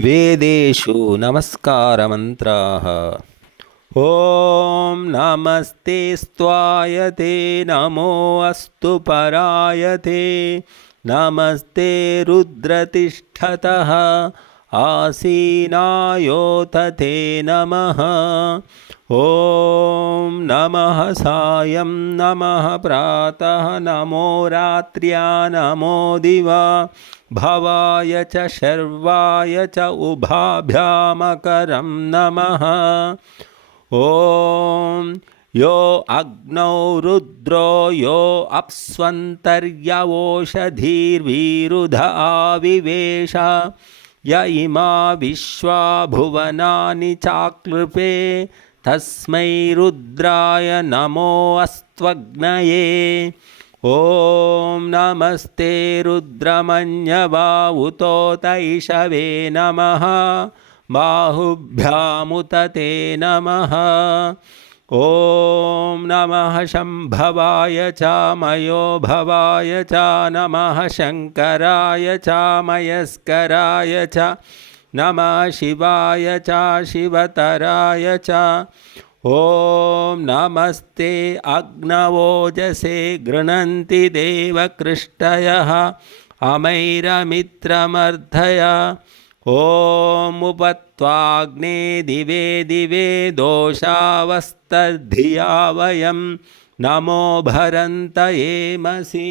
वेदेषु नमस्कारमन्त्राः। ॐ नमस्ते स्वायते नमो अस्तु परायते नमस्ते रुद्रतिष्ठतः आसीनायोत ते नमः। ॐ नमः सायं नमः प्रातः नमो रात्र्या नमो दिवा भवाय च शर्वाय च उभाभ्यामकरं नमः। ॐ यो अग्नौ रुद्रो यो अप्स्वन्तर्यवोषधीर्वीरुध आविवेश य इमा विश्वा भुवनानि चाक्लृपे तस्मै रुद्राय नमो अस्त्वग्नये। ॐ नमस्ते रुद्रमन्यवावुतोत इषवे नमः बाहुभ्यामुत ते नमः। ॐ नमः शम्भवाय च मयो भवाय च नमः शङ्कराय च मयस्कराय च नमः शिवाय च शिवतराय च। ॐ नमस्ते अग्नवोजसे गृह्णन्ति देवकृष्टयः अमैरमित्रमर्धय। ॐ उपत्वाग्ने दिवे दिवे दोषावस्तद्धिया वयं नमो भरन्तयेमसि।